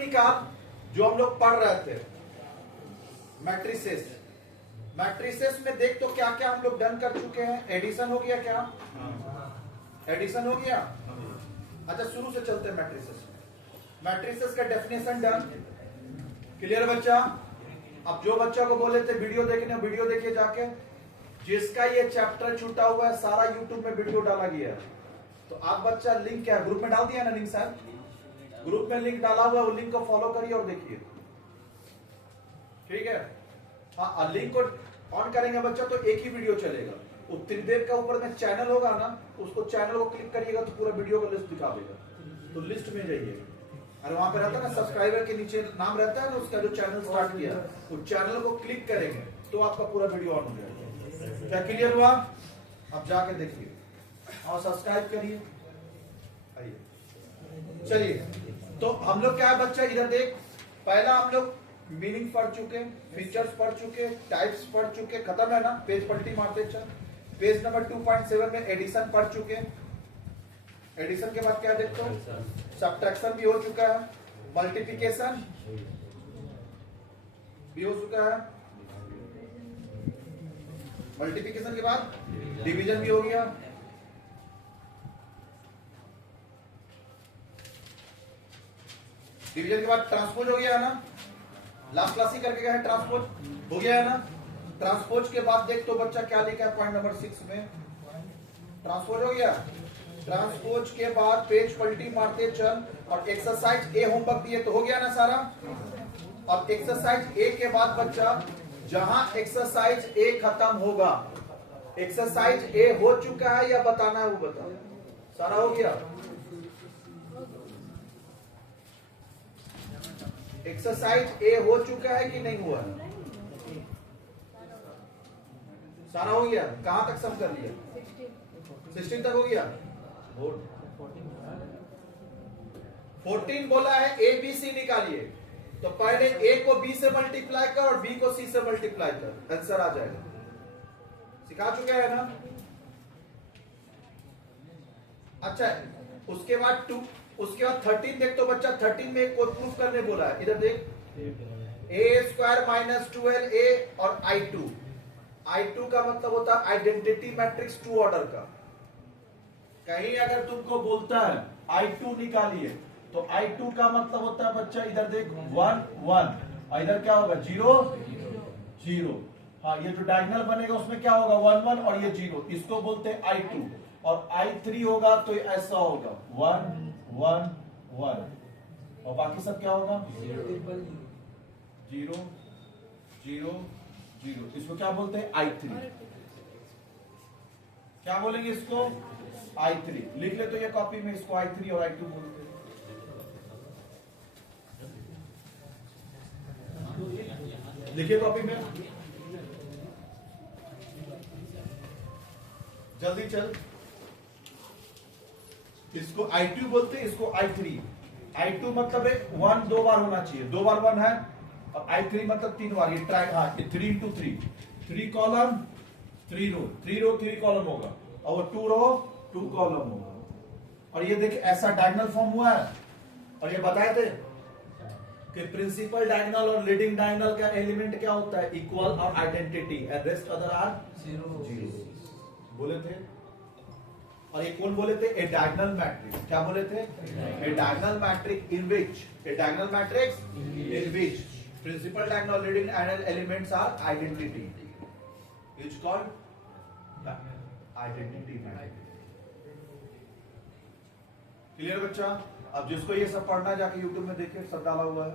निकाल जो हम लोग पढ़ रहे थे, मैट्रिसेस। मैट्रिसेस में देख तो क्या क्या हम लोग डन कर चुके हैं। एडिशन हो गया क्या? एडिशन हो गया। अच्छा शुरू से चलते हैं मैट्रिसेस। मैट्रिसेस का डेफिनेशन डन, क्लियर बच्चा? अब जो बच्चा को बोले थे वीडियो देखने, वीडियो देखिए जाके। जिसका ये चैप्टर छूटा हुआ है सारा यूट्यूब में वीडियो डाला गया है। तो आप बच्चा लिंक क्या है, ग्रुप में डाल दिया ना लिंक सर? ग्रुप में लिंक डाला हुआ है, वो लिंक को फॉलो करिए और देखिए, ठीक है? हाँ, लिंक को ऑन करेंगे बच्चा तो एक ही वीडियो चलेगा। वो त्रिदेव का ऊपर में चैनल होगा ना, उसको चैनल को क्लिक करिएगा तो पूरा वीडियो का लिस्ट दिखा देगा। तो लिस्ट में जाइए और वहां पे रहता है ना सब्सक्राइबर के नीचे नाम रहता है ना उसका, जो चैनल स्टार्ट किया उस चैनल को क्लिक करेंगे तो आपका पूरा वीडियो ऑन हो जाएगा। क्या क्लियर हुआ? अब जाके देखिए और सब्सक्राइब करिए। आइए चलिए, तो हम लोग क्या है बच्चा, इधर देख। पहला हम लोग मीनिंग पढ़ चुके, फीचर्स पढ़ चुके, टाइप्स पढ़ चुके, खत्म है ना? पेज पलटी मारते चल। पेज नंबर 2.7 में एडिशन पढ़ चुके। एडिशन के बाद क्या देखते हो? सब्ट्रैक्शन भी हो चुका है, मल्टीप्लिकेशन भी हो चुका है, मल्टीप्लिकेशन के बाद डिवीजन भी हो गया, डिवीजन के बाद ट्रांसपोज हो गया है ना? लास्ट क्लास ही करके गया है, ट्रांसपोज हो गया है ना? ट्रांसपोज के बाद देख तो बच्चा क्या लिखा है पॉइंट नंबर 6 में, ट्रांसपोज हो गया। ट्रांसपोज के बाद पेज पलटी मारते चल और एक्सरसाइज ए होमवर्क दिए तो हो गया ना सारा? अब एक्सरसाइज ए के बाद बच्चा जहां एक्सरसाइज ए खत्म होगा, एक्सरसाइज ए हो चुका है या बताना है वो बता। सारा हो गया? एक्सरसाइज ए हो चुका है कि नहीं हुआ? सारा हो गया? कहां तक सम कर लिया? 16 तक हो गया। 14 बोला है ए बी सी निकालिए, तो पहले ए को बी से मल्टीप्लाई कर और बी को सी से मल्टीप्लाई कर, आंसर आ जाएगा। सिखा चुके हैं ना? अच्छा उसके बाद 2, उसके बाद 13 देख तो बच्चा 13 में एक को प्रूफ करने बोला है, इधर देख। a² माइनस 12a और I2। I2 का मतलब होता है आइडेंटिटी मैट्रिक्स 2 ऑर्डर का। कहीं अगर तुमको बोलता है I2 निकालिए तो I2 का मतलब होता है बच्चा, इधर देख 1 1 और इधर क्या होगा 0 0। हाँ, ये जो डायगोनल बनेगा उसमें क्या होगा 1 1 और ये 0, इसको बोलते हैं I2। और I3 होगा तो ऐसा होगा 1 1 1 और बाकी सब क्या होगा 0 0 0। इसको क्या बोलते हैं I3। क्या बोलेंगे इसको? I3 लिख ले तो ये कॉपी में, इसको I3 और I2 बोलते हैं। लिखिए कॉपी में, जल्दी चल। इसको I2 बोलते हैं, इसको I3। I2 मतलब है 1 2 बार होना चाहिए, 2 बार 1 है, और I3 मतलब 3 बार। ये ट्राई, हाँ 3 into 3, 3 कॉलम 3 रो, 3 रो 3 कॉलम होगा, और वो 2 रो 2 कॉलम होगा। और ये देखिए ऐसा डायगोनल फॉर्म हुआ है। और ये बताए थे कि प्रिंसिपल डायगोनल और लीडिंग डायगोनल का एलिमेंट क्या होता है? इक्वल और identity, and rest other are 0 बोले थे। और ये कौन बोले थे? A diagonal matrix. क्या बोले थे? A diagonal matrix in which, a diagonal matrix in which principal diagonal leading diagonal elements are identity, is called identity matrix. Clear बच्चा? अब जिसको ये सब पढ़ना जाके यूट्यूब में देखिए, सब डाला हुआ है,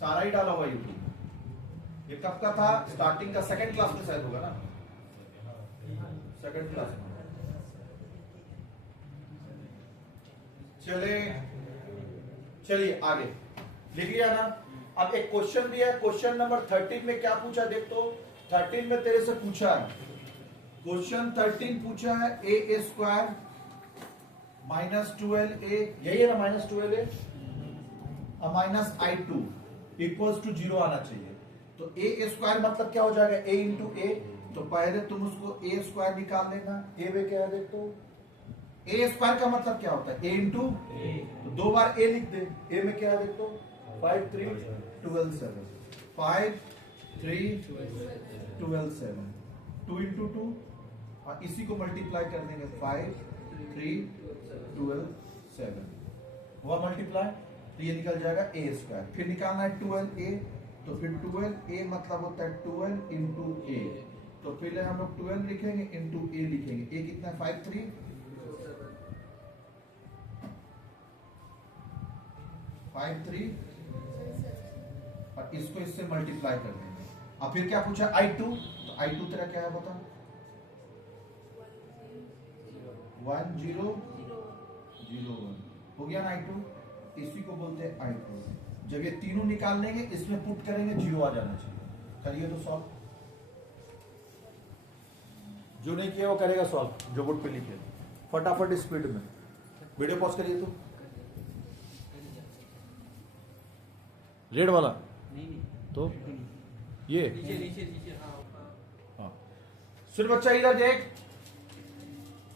सारा ही डाला हुआ है यूट्यूब। ये कब का था? स्टार्टिंग का, सेकंड क्लास में शायद होगा ना, सेकंड क्लास में। चलिए आगे लिख लिया ना? अब एक क्वेश्चन भी है, क्वेश्चन नंबर 13 में क्या पूछा देख तो। 13 में तेरे से पूछा है, क्वेश्चन 13 पूछा है a² माइनस 12a, यही है ना -12a, minus I2 equals to 0 आना चाहिए। तो a² मतलब क्या हो जाएगा? a इंटू ए। तो पहले तुम उसको a² निकाल लेना। a में क्या है देख तो, ए स्क्वायर का मतलब क्या होता है? ए इंटू, तो 2 बार ए लिख दे। ए में क्या है देखो, 5 3 12 7, 5 3 12 7, 2 इंटू 2, और इसी को मल्टीप्लाई कर देंगे, 5 3 12 7, हुआ मल्टीप्लाई, तो ये निकल जाएगा ए स्क्वायर। फिर निकालना है 12 ए, तो फिर 12 ए मतलब होता है 12 इंटू ए, तो फिर हम लोग 12 लिखेंगे इंटू ए लिखेंगे। ए कितना है? 5 3 5 3, और इसको इससे मल्टीप्लाई कर देंगे। अब फिर क्या पूछा? I2, तो I2 तेरा क्या है बता? 1 0 0 1 हो गया ना I2, इसी को बोलते हैं I2। जब ये तीनों निकाल लेंगे, इसमें पुट करेंगे, 0 आ जाना चाहिए। करिए तो सॉल्व, जो नहीं किया वो करेगा सॉल्व, जो बोर्ड पे लिखे फटाफट स्पीड में। वीडियो पॉज करिए तो। रेड वाला नहीं तो ये नीचे नीचे नीचे हाँ। सुन बच्चा इधर देख,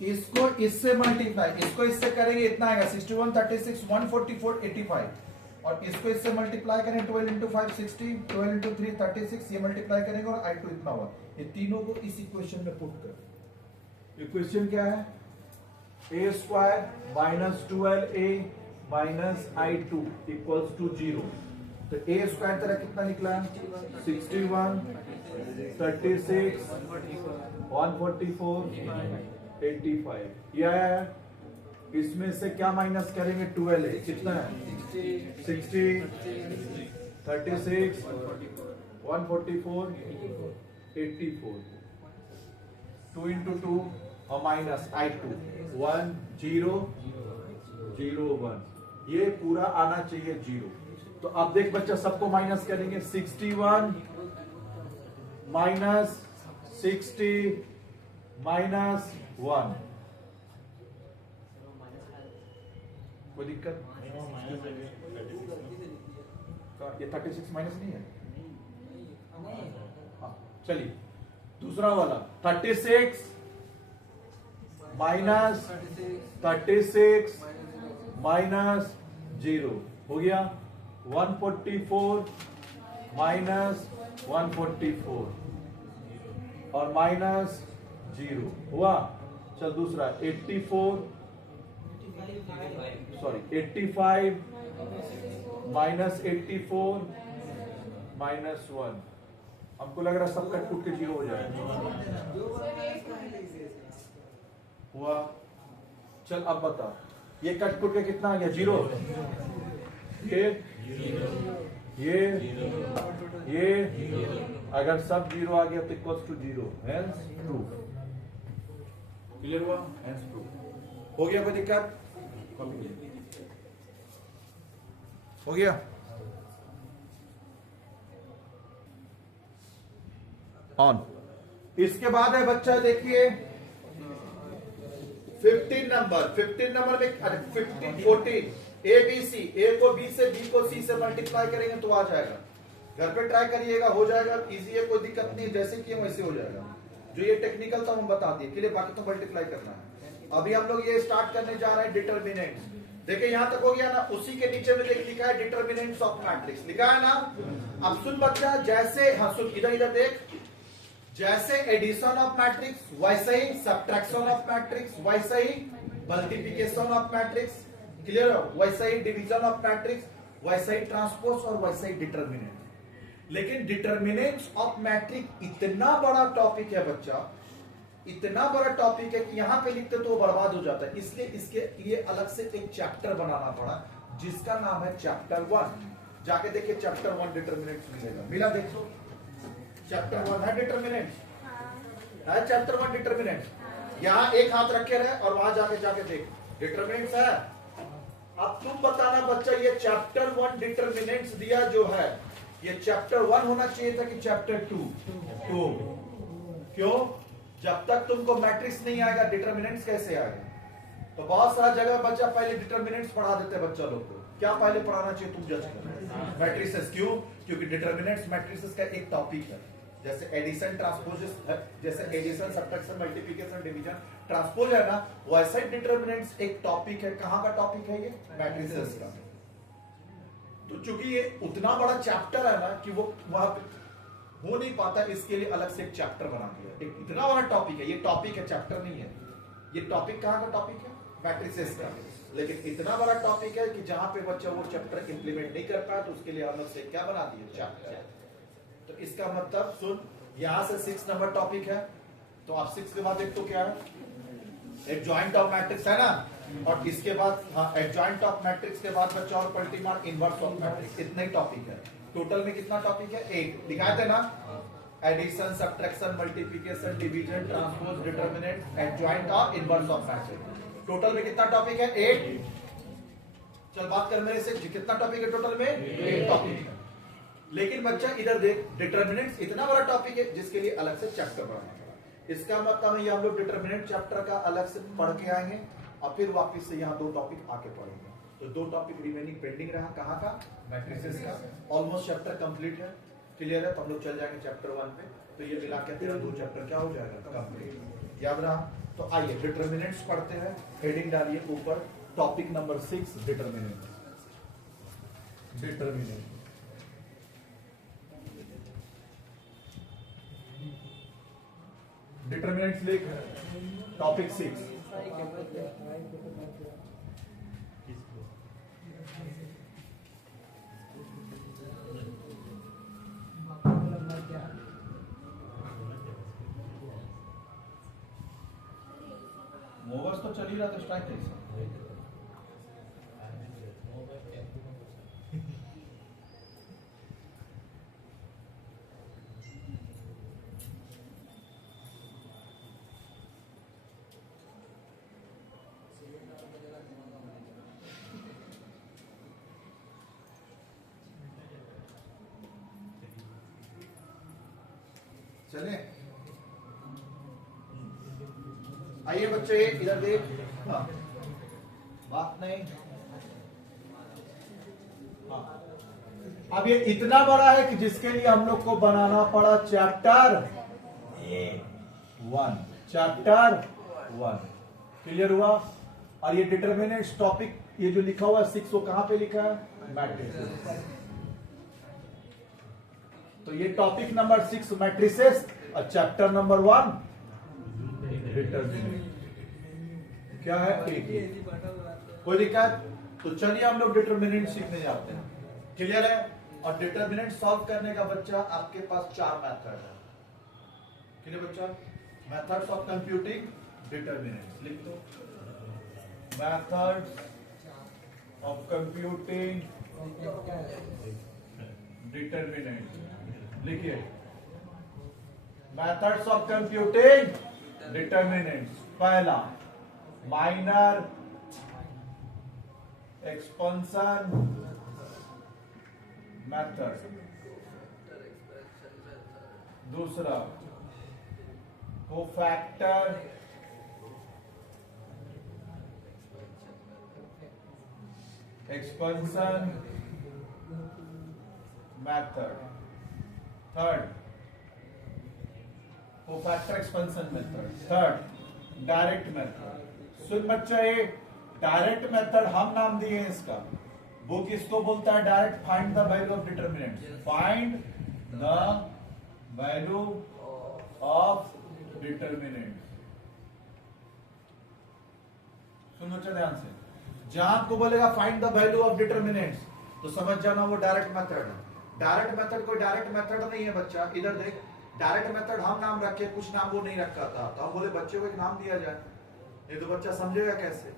इसको इससे मल्टीप्लाई, इसको इससे करेंगे, इतना आएगा 61 36 144 85, और इसको इससे मल्टीप्लाई करें 12 इंटू 5 60, 12 इंटू 3 36, ये मल्टीप्लाई करेंगे और I2 इतना हुआ। ये तीनों को इस इक्वेशन में पुट कर। इक्वेशन क्या है? A square minus 12a minus I2 equals to 0। तो ए स्क्वायर तेरा कितना निकला? 61 36 144 85, ये है। इसमें से क्या माइनस करेंगे? 12 है, कितना है? 60 36 144 84, 2 इंटू 2 और माइनस I2 1 0 0 1, ये पूरा आना चाहिए 0। तो अब देख बच्चा, सबको माइनस करेंगे, 61 माइनस 60 माइनस 1, कोई दिक्कत? ये 36 माइनस नहीं है? हाँ, चलिए दूसरा वाला 36 माइनस 36 माइनस 0 हो गया। 144 माइनस 144 और माइनस 0 हुआ। चल दूसरा 85 माइनस 84 माइनस 1, हमको लग रहा है सब कट कुट के 0 हो जाएगा। हुआ। चल अब बता, ये कट कुट के कितना आ गया? 0। ये अगर सब 0 आ गया तो equals to 0, hence proof. Clear हुआ? हेंस प्रूफ हो गया। कोई दिक्कत? हो गया। ऑन। इसके बाद है बच्चा, देखिए 15 नंबर में 15 14 ए बी सी, ए को बी से, बी को सी से मल्टीप्लाई करेंगे तो आ जाएगा। घर पे ट्राई करिएगा, हो जाएगा, इजी है, कोई दिक्कत नहीं, जैसे किए वैसे हो जाएगा। जो ये टेक्निकल था हम बता दिए, के लिए बाकी तो मल्टीप्लाई करना है। अभी हम लोग ये स्टार्ट करने जा रहे हैं डिटर्मिनेंट्स। देखिए यहां तक हो गया ना, उसी के नीचे में देख लिखा है डिटर्मिनेंट्स ऑफ मैट्रिक्स, लिखा है ना। अब सुन बच्चा, जैसे हाँ सुन, इधर इधर देख, जैसे एडिशन ऑफ मैट्रिक्स वैसे ही सब्ट्रैक्शन ऑफ मैट्रिक्स, वैसे ही मल्टीप्लिकेशन ऑफ मैट्रिक्स, क्लियर हो, वैसे ही डिवीजन ऑफ मैट्रिक्स, वैसे ही ट्रांसपोज और वैसे ही डिटर्मिनेंट। लेकिन डिटर्मिनेंट्स ऑफ मैट्रिक्स इतना बड़ा टॉपिक है बच्चा, इतना बड़ा टॉपिक है कि यहां पे लिखते तो बर्बाद हो जाता है, इसलिए इसके लिए अलग से एक चैप्टर बनाना पड़ा, जिसका नाम है चैप्टर 1। जाके देखिए चैप्टर 1 डिटर्मिनेंट्स मिलेगा, मिला देखो, चैप्टर 1 है डिटर्मिनेंट्स, है चैप्टर 1 डिटर्मिनेंट्स। यहां एक हाथ रखे रहे और वहां जाके देख डिटर्मिनेंट्स है। अब तुम बताना बच्चा, ये चैप्टर 1 डिटर्मिनेंट्स दिया जो है, ये चैप्टर 1 होना चाहिए था कि चैप्टर 2? क्यों? जब तक तुमको मैट्रिक्स नहीं आएगा डिटर्मिनेंट्स कैसे आएगा? तो बहुत सारा जगह बच्चा पहले डिटर्मिनेंट्स पढ़ा देते हैं बच्चा लोग को। क्या पहले पढ़ाना चाहिए? तुम जज करो। मैट्रिसेस क्यों? क्योंकि डिटर्मिनेंट्स मैट्रिसेस का एक टॉपिक है, जैसे एडिशन ट्रांसपोज, जैसे addition subtraction multiplication division transpose है ना, वैसा ही डिटरमिनेंट्स एक टॉपिक है। कहां का टॉपिक है ये? मैट्रिसेस का। तो चूंकि ये उतना बड़ा चैप्टर है ना कि वो वहां पे हो नहीं पाता, इसके लिए अलग से एक चैप्टर बना दिया। एक इतना बड़ा टॉपिक है, ये टॉपिक है, चैप्टर नहीं है। ये टॉपिक कहां का टॉपिक है? मैट्रिसेस का। लेकिन इतना बड़ा टॉपिक है कि जहां पे बच्चा वो चैप्टर इंप्लीमेंट नहीं कर पाया, तो उसके लिए हम लोग से क्या बना दिए? चैप्टर। तो इसका मतलब सुन, यहां से 6 नंबर टॉपिक है, तो आप 6 के बाद एक तो क्या है? एडजॉइंट ऑफ मैट्रिक्स है ना, और इसके बाद हाँ एडजॉइंट ऑफ मैट्रिक्स के बाद बच्चा और पलटीमार इनवर्स ऑफ मैट्रिक्स। इतना ही टॉपिक है। टोटल में कितना टॉपिक है? 8 दिखाए थे ना, addition subtraction multiplication division transpose determinant adjoint और इनवर्स ऑफ मैट्रिक्स। टोटल में कितना टॉपिक है? 8। चल बात कर मेरे से, कितना टॉपिक है टोटल में? 8 टॉपिक है। लेकिन बच्चा इधर देख, डिटरमिनेंट्स इतना बड़ा टॉपिक है जिसके लिए अलग से चैप्टर पढ़ना पड़ा। इसका मतलब है ये हम लोग डिटरमिनेंट चैप्टर का अलग से पढ़ के आएंगे और फिर वापस से यहाँ 2 टॉपिक आके पढ़ेंगे। तो 2 टॉपिक रिमेनिंग पेंडिंग रहा। कहाँ का? मैट्रिसेस का। ऑलमोस्ट चैप्टर कंप्लीट है, क्लियर है। तो हम लोग चल जाएंगे चैप्टर 1 पे। तो ये मिला के तेरा 2 चैप्टर क्या हो जाएगा? कंप्लीट। याद रहा? तो आइए डिटरमिनेंट्स पढ़ते हैं। हेडिंग डालिए ऊपर, topic number 6 determinant. Determinant determinants लिख, टॉपिक 6। मूवर्स तो चल ही रहा था, स्ट्राइक कैसे? चले आइए बच्चे इधर देख। हाँ, बात नहीं। हाँ, अब ये इतना बड़ा है कि जिसके लिए हम लोग को बनाना पड़ा चैप्टर 1। चैप्टर 1 क्लियर हुआ। और ये डिटरमिनेंट्स टॉपिक ये जो लिखा हुआ 6 वो कहां पे लिखा है? मैट्रिसेस। तो ये टॉपिक नंबर 6 मैट्रिसेस और चैप्टर नंबर 1 डिटरमिनेंट। क्या है? कोई दिक्कत? तो चलिए हम लोग डिटरमिनेंट सीखने जाते हैं। क्लियर है? और डिटरमिनेंट सॉल्व करने का बच्चा आपके पास 4 मेथड है। क्लियर बच्चा? मेथड्स ऑफ कंप्यूटिंग डिटरमिनेंट्स लिख दो। मेथड्स ऑफ कंप्यूटिंग डिटरमिनेंट लिखिए। Methods of computing determinants. पहला माइनर एक्सपेंशन मेथड, दूसरा cofactor expansion method, third cofactor expansion method, third direct method. सुन बच्चा, ये डायरेक्ट मेथड हम नाम दिए हैं इसका। वो किसको बोलता है? Direct find the value of determinant. Find the value of determinant. सुनो अच्छा ध्यान से, जहां आपको बोलेगा find the value of determinant तो समझ जाना वो डायरेक्ट मेथड है। डायरेक्ट मेथड कोई डायरेक्ट मेथड नहीं है बच्चा। इधर देख, डायरेक्ट मेथड हम नाम रखे, कुछ नाम वो नहीं रखा था, तो हम बोले बच्चे को एक नाम दिया जाए, ये तो बच्चा समझेगा कैसे।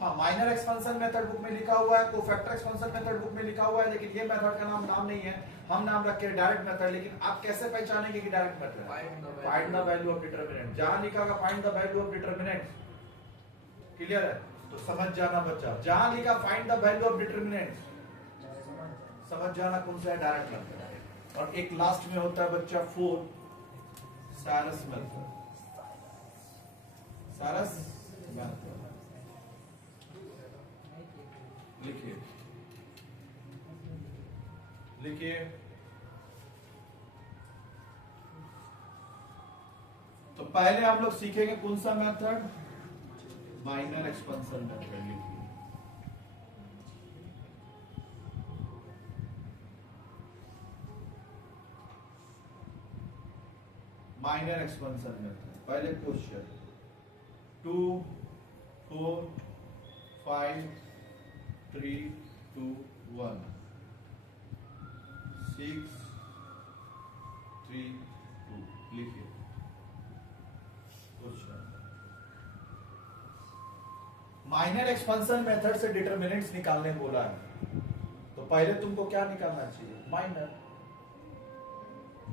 हाँ, माइनर एक्सपेंशन मेथड बुक में लिखा हुआ है, कोफैक्टर एक्सपेंशन मेथड बुक में लिखा हुआ है, लेकिन ये मेथड का नाम नहीं है, हम नाम रखे डायरेक्ट मेथड। लेकिन आप कैसे पहचानेंगे कि direct method? Find the value of determinant. जहां लिखा होगा find the value of determinant, clear है? तो समझ जाना बच्चा, जहां लिखा find the value of determinant समझ जाना कौन सा है? Direct method. और एक लास्ट में होता है बच्चा 4 सारस मेथड। सारस मेथड लिखिए, लिखिए पहले हम लोग सीखेंगे कौन सा मेथड, माइनर एक्सपेंशन मेथड लिखिए। Minor expansion method. पहले क्वेश्चन 2 4 5 3 2 1 6 3 2 लिखिए क्वेश्चन। माइनर एक्सपेंशन मेथड से डिटरमिनेंट्स निकालने बोला है, तो पहले तुमको क्या निकालना चाहिए, माइनर।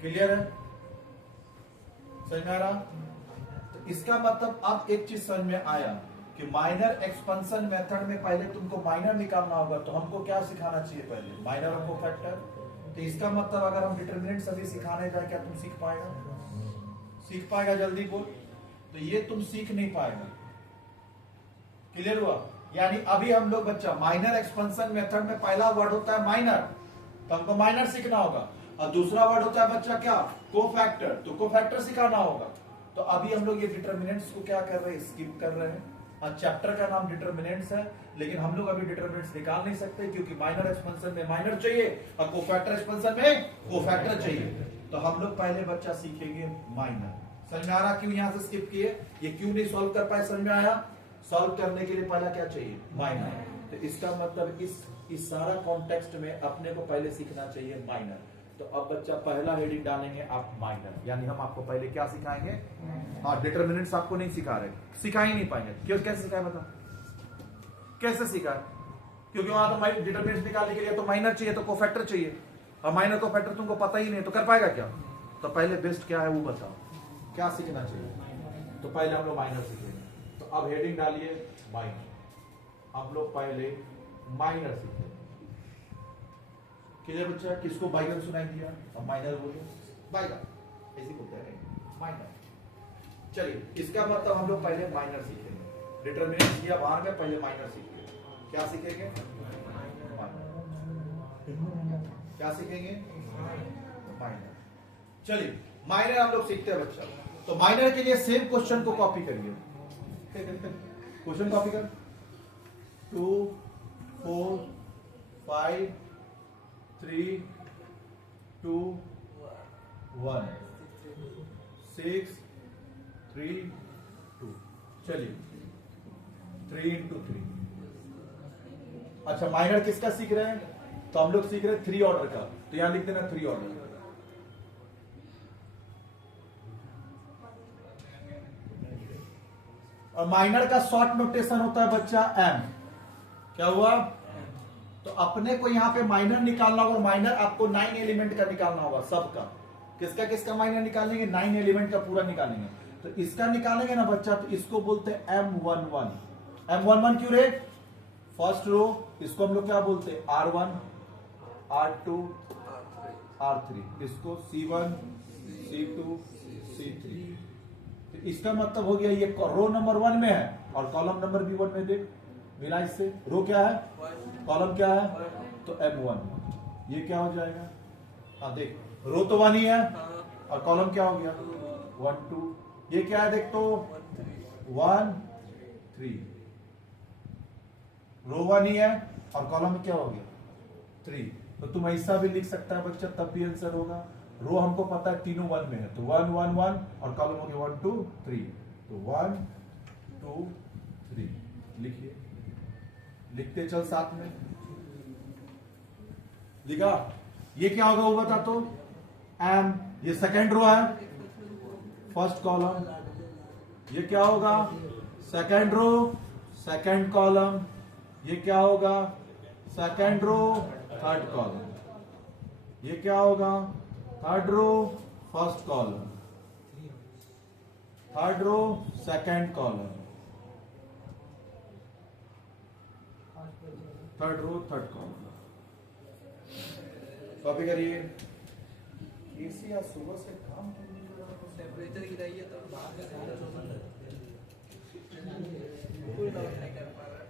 क्लियर है, समझ में आ रहा? तो इसका मतलब अब एक चीज समझ में आया कि माइनर एक्सपेंशन मेथड में पहले तुमको माइनर निकालना होगा, तो हमको क्या सिखाना चाहिए पहले, माइनर और कोफैक्टर। तो इसका मतलब अगर हम डिटरमिनेंट्स अभी सिखाने जाए, क्या तुम सीख पाएगा जल्दी बोल? तो ये तुम सीख नहीं पाएगा। क्लियर हुआ? यानी अभी हम लोग बच्चा माइनर एक्सपेंशन मेथड में पहला वर्ड होता है माइनर, तो हमको माइनर सीखना होगा, और दूसरा वर्ड होता है बच्चा क्या, कोफैक्टर, तो कोफैक्टर सिखाना होगा। तो अभी हम लोग ये डिटरमिनेंट्स को क्या कर रहे हैं, स्किप कर रहे हैं। चैप्टर का नाम डिटरमिनेंट्स है, लेकिन हम लोग अभी डिटरमिनेंट्स निकाल नहीं सकते, क्योंकि माइनर एक्सपेंशन में माइनर चाहिए और कोफैक्टर एक्सपेंशन में कोफैक्टर चाहिए। तो हम लोग पहले बच्चा सीखेंगे माइनर। समझ में आ रहा क्यों यहां से स्किप किए, ये क्यों नहीं सॉल्व कर पाए, समझ में आया? सॉल्व करने के लिए पहला क्या चाहिए, माइनर। तो इसका मतलब इस सारा कॉन्टेक्स्ट में अपने को पहले सीखना चाहिए माइनर। तो अब बच्चा पहला हेडिंग डालेंगे आप माइनर, यानी हम आपको पहले क्या सिखाएंगे, हाँ डिटरमिनेंट्स आपको नहीं सिखा रहे, सिखा ही नहीं पाएंगे। क्यों, कैसे सिखाए बता, कैसे सिखाए? क्योंकि वहां तो डिटरमिनेंट्स निकालने के लिए तो माइनर चाहिए, तो कोफैक्टर चाहिए, और माइनर कोफैक्टर तुमको पता ही नहीं, तो कर पाएगा क्या? तो पहले बेस्ट क्या है वो बताओ, क्या सीखना चाहिए? तो पहले हम लोग माइनर सीखेंगे। तो अब हेडिंग डालिए माइनर, हम लोग पहले माइनर सीखेंगे। क्लियर बच्चा? किसको बाइगन सुनाई दिया, अब माइनर बोलिए, बाइगन ऐसे बोलते हैं माइनर। चलिए, इसका मतलब हम लोग पहले माइनर सीखेंगे। डिटरमिनेंट्स किया बाहर में, पहले माइनर सीखेंगे। क्या सीखेंगे, क्या सीखेंगे, माइनर। चलिए माइनर हम लोग सीखते हैं बच्चा। तो माइनर के लिए सेम क्वेश्चन को कॉपी करिए, क्वेश्चन कॉपी कर, 2 4 5 3 2 1 6 3 2। चलिए 3 into 3। अच्छा, माइनर किसका सीख रहे हैं? तो हम लोग सीख रहे हैं 3 ऑर्डर का, तो यहां लिख देना 3 ऑर्डर। और माइनर का शॉर्ट नोटेशन होता है बच्चा एम। क्या हुआ? तो अपने को यहां पे माइनर निकालना होगा, माइनर आपको 9 एलिमेंट का निकालना होगा, सबका। किसका किसका माइनर निकालेंगे, 9 एलिमेंट का पूरा निकालेंगे। तो इसका निकालेंगे ना बच्चा, तो इसको बोलते हैं M11। M11 क्यों रे? फर्स्ट रो, इसको हम लोग क्या बोलते हैं, R1 R2 R3, इसको C1 C2 C3। तो इसका मतलब हो गया ये रो नंबर 1 में है और कॉलम नंबर भी 1 में। देख मिला इससे, रो क्या है, कॉलम क्या है, तो M1। ये क्या हो जाएगा, हाँ देख रो तो 1 ही है और कॉलम क्या हो गया 1 2। ये क्या है देख, तो 1 3, रो 1 ही है और कॉलम क्या हो गया 3। तो तुम ऐसा भी लिख सकता है बच्चा, तब भी आंसर होगा। रो हमको पता है तीनों 1 में है, तो 1 1 1 और कॉलम हो गया 1 2 3। तो 1 2 3 लिखिए, लिखते चल साथ में। लिखा? ये क्या होगा वो बता तो, एम। ये सेकेंड रो है, फर्स्ट कॉलम। ये क्या होगा, सेकेंड रो सेकेंड कॉलम। ये क्या होगा, सेकेंड रो थर्ड कॉलम। ये क्या होगा, third row first column, third row second column, third row third column. Copy करिए। एसी आज सुबह से काम टेम्परेचर गिराइए तो बाहर का कोई नहीं कर पा रहा।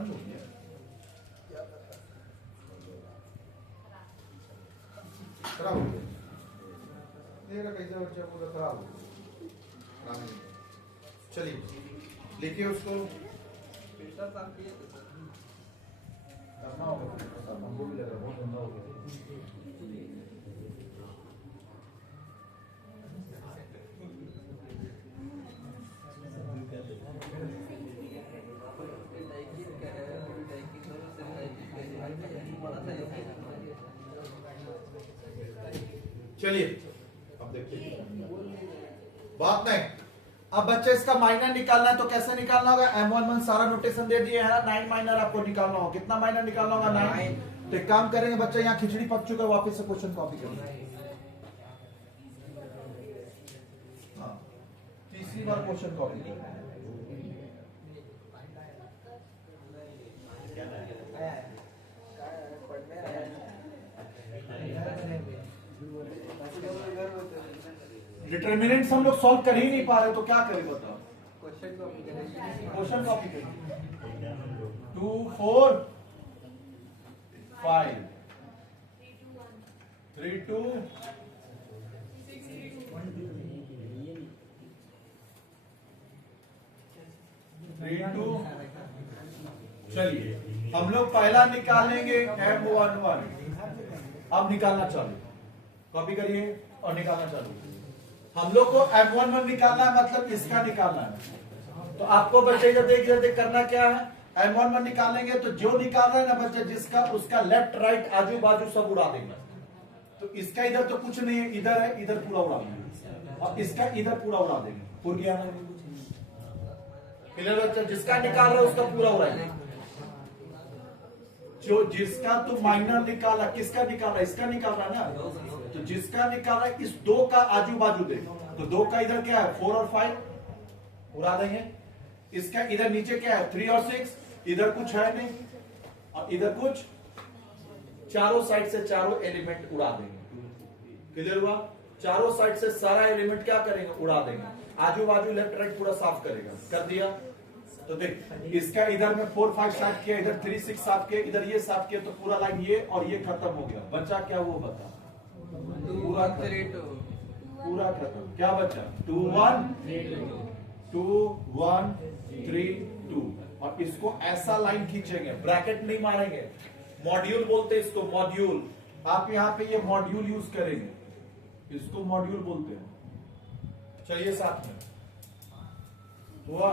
बंद हो गया, खराब हो गया, देखा कैसे बच्चा पूरा खराब हो गया। चलिए लिखिए उसको, करना होगा, हमको भी लग रहा है बहुत गंदा हो गया। चलिए अब देखिए, बात नहीं। अब बच्चे इसका माइनर निकालना है तो कैसे निकालना होगा? M11 सारा नोटेशन दे दिए है, 9 माइनर आपको निकालना होगा। कितना माइनर निकालना होगा? 9। तो एक काम करेंगे बच्चे, यहाँ खिचड़ी पक चुका है, वापस से क्वेश्चन कॉपी करेंगे। हाँ, तीसरी बार क्वेश्चन कॉपी करेंगे। डिटरमिनेंट्स हम लोग सॉल्व कर ही नहीं पा रहे तो क्या करें बताओ? क्वेश्चन कॉपी करेंगे। 2 4 5 3 2 3 2। चलिए हम लोग पहला निकालेंगे M11। अब निकालना चालू, कॉपी करिए और निकालना चालू। हम लोग को M11 निकालना है, मतलब इसका निकालना है। तो आपको बच्चे इधर देख करना क्या है? M11 निकालेंगे तो जो निकाल रहा है ना बच्चे, जिसका उसका लेफ्ट राइट आजू बाजू सब उड़ा देंगे। तो इसका इधर तो कुछ नहीं है, इधर है, इधर पूरा उड़ा देंगे, और इसका इधर पूरा उड़ा देंगे। पूरा गया ना? क्लियर बच्चा? जिसका निकाल रहा है उसका पूरा उड़ाएंगे। जो जिसका तो माइनर निकाला, किसका निकाला? इसका निकालना ना। तो जिसका निकाला इस दो का आजू बाजू दे, तो दो का इधर क्या है? 4 और 5 उड़ा देंगे। इसका इधर नीचे क्या है? 3 और 6, इधर कुछ है नहीं, और इधर कुछ, चारों साइड से चारों एलिमेंट उड़ा देंगे। क्लियर हुआ? चारों साइड से सारा एलिमेंट क्या करेंगे? उड़ा देंगे। आजू बाजू लेफ्ट राइट पूरा साफ करेगा। कर दिया? तो देख, इसका इधर में 4 5 साफ किया, इधर 3 6 साफ किया, इधर ये साफ किया, तो पूरा लाइन ये और ये खत्म हो गया। बचा क्या? वो बता। पूरा खत्म। क्या बचा? 2 1 2 1 3 2। और इसको ऐसा लाइन खींचेंगे, ब्रैकेट नहीं मारेंगे, मॉड्यूल बोलते हैं इसको, मॉड्यूल। आप यहाँ पे ये मॉड्यूल यूज करेंगे, इसको मॉड्यूल बोलते हैं। चलिए साथ में हुआ।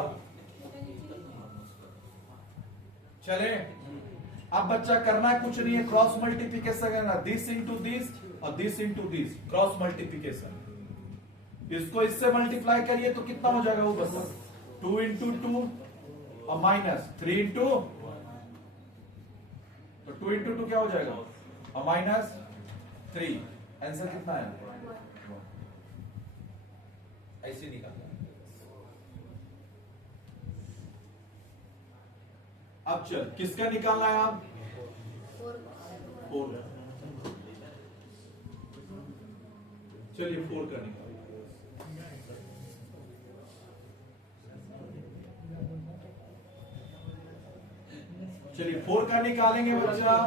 चले अब बच्चा करना कुछ नहीं है, क्रॉस मल्टीप्लिकेशन करना। दिस इंटू दिस और this into this, cross multiplication. इसको इससे मल्टीप्लाई करिए तो कितना हो जाएगा वो बता? 2 इंटू 2 और माइनस 3 इंटू, तो 2 इंटू 2 क्या हो जाएगा? और माइनस 3। आंसर कितना है? ऐसे निकालना। अब चल, किसका निकालना है? आप 4। चलिए 4 का निकाल। चलिए 4 का निकालेंगे बच्चा।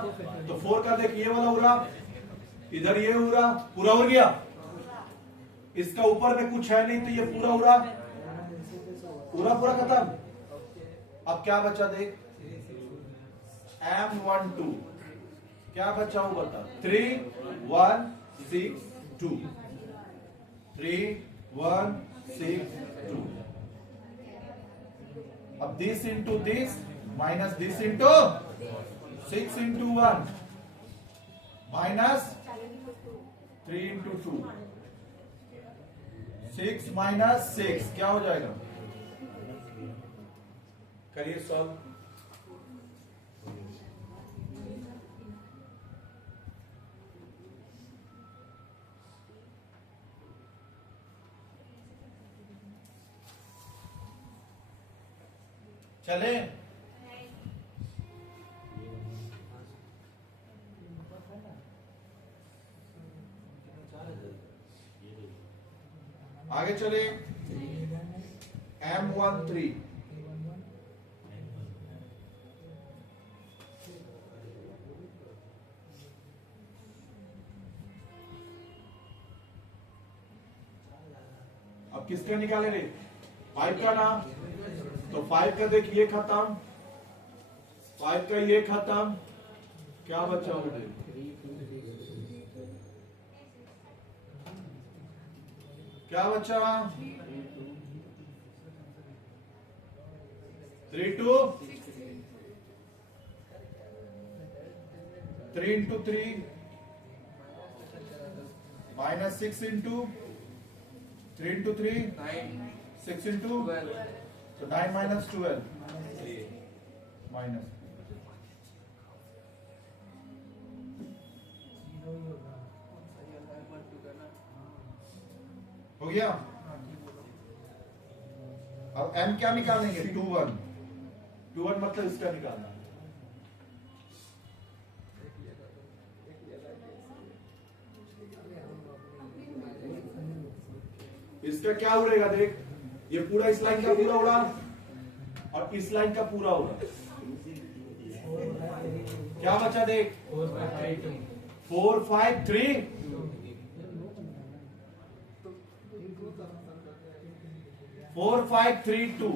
तो 4 का देख, ये वाला उड़ा, इधर ये उड़ा, पूरा हो गया। इसका ऊपर में कुछ है नहीं तो ये पूरा उड़ा, पूरा खत्म। अब क्या बचा? देख, M12 क्या बचा वो बता? 3 1 6 2, 3 1 6 2। अब this into this minus this into 6 into 1 minus 3 into 2, 6 minus 6 क्या हो जाएगा? करिए सॉल्व। चले आगे चले। M13 किसका निकाले रे? 5 का ना, तो 5 का देख ये खत्म, 5 का ये खत्म, क्या बचा मुझे? क्या बचा? 3 2 3 into 3 minus 6 into 3 into 3 6 into 12. so 9 minus 12 minus हो गया। अब m क्या निकालेंगे? 2 1 2 1 मतलब इसका निकालना। इसका क्या उड़ेगा देख, ये पूरा इस लाइन का पूरा उड़ा और इस लाइन का पूरा उड़ा, क्या बचा देख? 4 5 3 4 5 3 2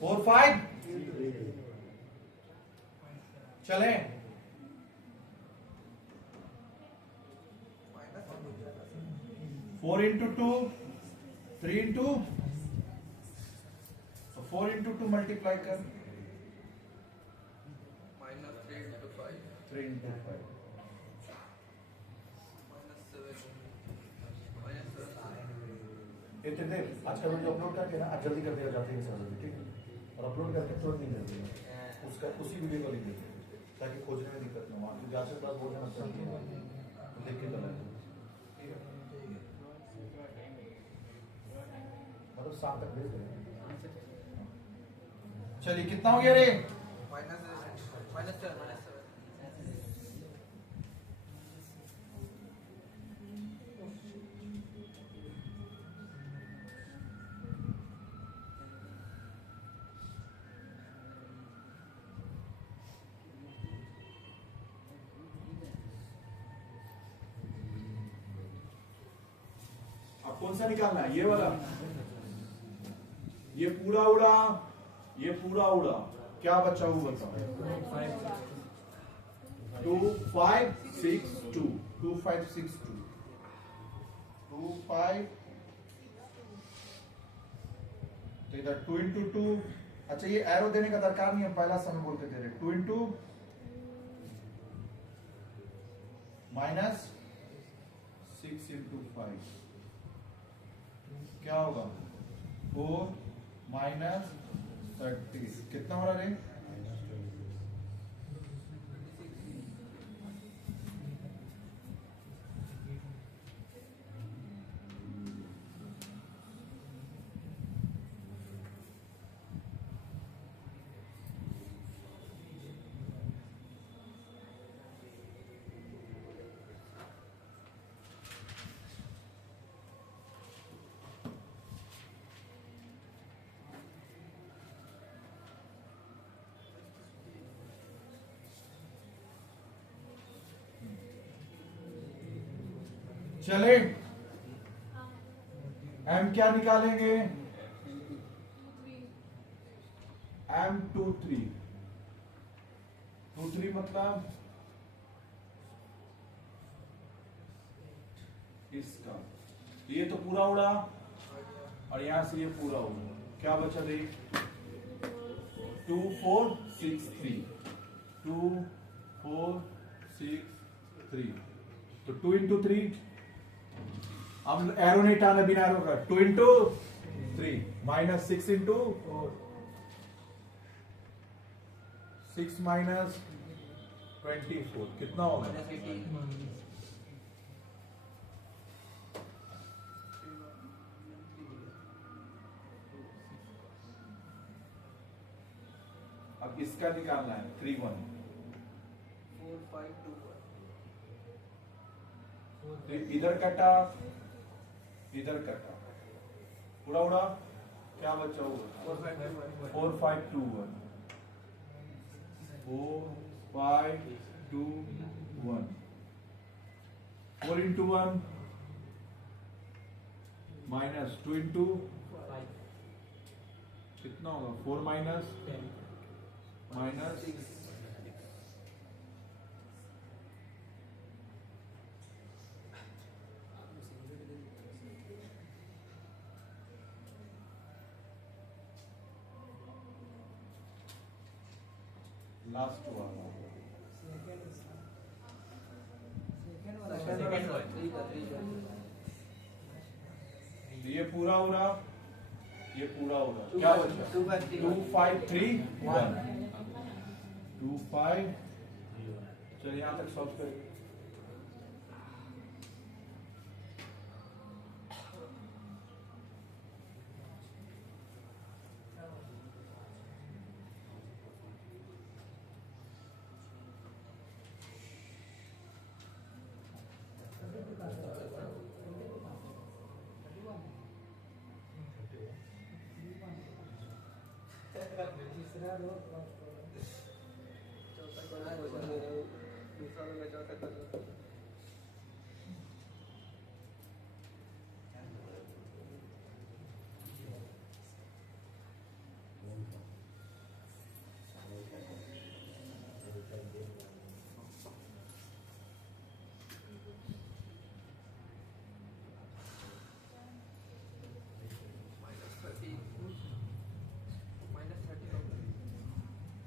4 5 चले। 4 into 2 3 into so 4 into 2 multiply कर minus 3 into 5 3 into 5 minus 7 minus 7 इतने देख आज का वीडियो अपलोड करके ना आज जल्दी कर दिया जाते हैं सर, ठीक है, और अपलोड करके तुरंत नहीं कर देगा उसका, उसी वीडियो को लिख देते ताकि खोजने में दिक्कत ना हो, क्योंकि आज के बाद बोलने में तो देख के चला मतलब शाम तक भेज देंगे। चलिए कितना हो गया रे? minus 7 अब कौन सा निकालना है? ये वाला, ये पूरा उड़ा, ये पूरा उड़ा, क्या बचा वो बताओ? 2 5 6 2 2 5 6 2 2 5 तो इधर 2 into 2, अच्छा ये एरो देने का दरकार नहीं है, पहला समय बोलते थे 2 into minus 6 into 5 क्या होगा? 4 minus 30 कितना हो रहा रे? चले m क्या निकालेंगे? m 2 3 2 3 मतलब इसका, ये तो पूरा उड़ा और यहां से ये पूरा उड़ा, क्या बचा देख? 2 4 6 3 2 4 6 3 तो 2 into 3, अब एरो नहीं टाना बिना एरो का, 2 into 3 minus 6 into 6 minus 24 कितना होगा? minus 18 अब इसका निकालना है 3 1 4 5 2 1 इधर कटा इधर कटा, पूरा उड़ा, क्या बचा होगा? 4 5 2 1 4 5 2 1 4 into 1 माइनस 2 इंटू 5 कितना होगा 4 माइनस 10 माइनस 6 लास्ट वाला सेकंड वाला 3 का 3 का तो ये पूरा हो रहा ये पूरा हो रहा क्या बचा 2 का 3 2 5 3 1 2 5 चलिए यहां तक सॉल्व करें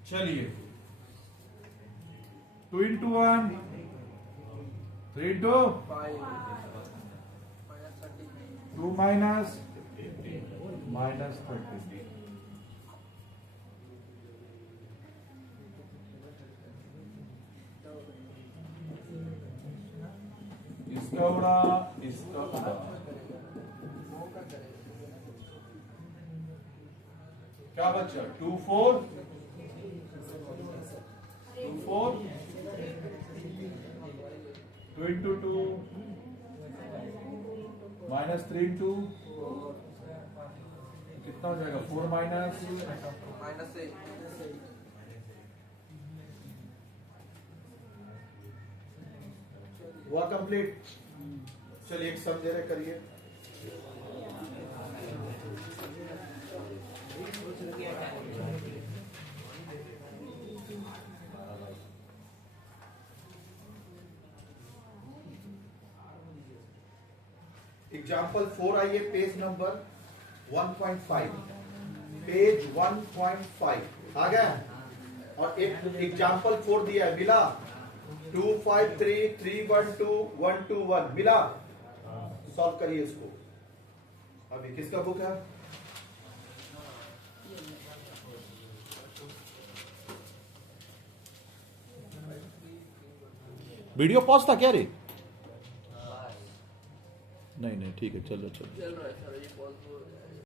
चलिए 2 इंटू 1 3 इंटू 2 माइनस माइनस 30 इसका उड़ा इसका उड़ा क्या बचा 2 4 2 4 2 इंटू 2 माइनस 3 इंटू कितना हो जाएगा 4 माइनस हुआ कंप्लीट चलिए एक सम दे रहे करिए एग्जाम्पल 4 आइए पेज नंबर 1.5 पेज 1.5 आ गया और एक एग्जाम्पल 4 दिया है मिला 2 5 3 3 1 2 1 2 1 मिला सॉल्व करिए इसको अभी किसका बुक है वीडियो पॉज था क्या रे नहीं ठीक है चलो चल रहा है सर ये कॉल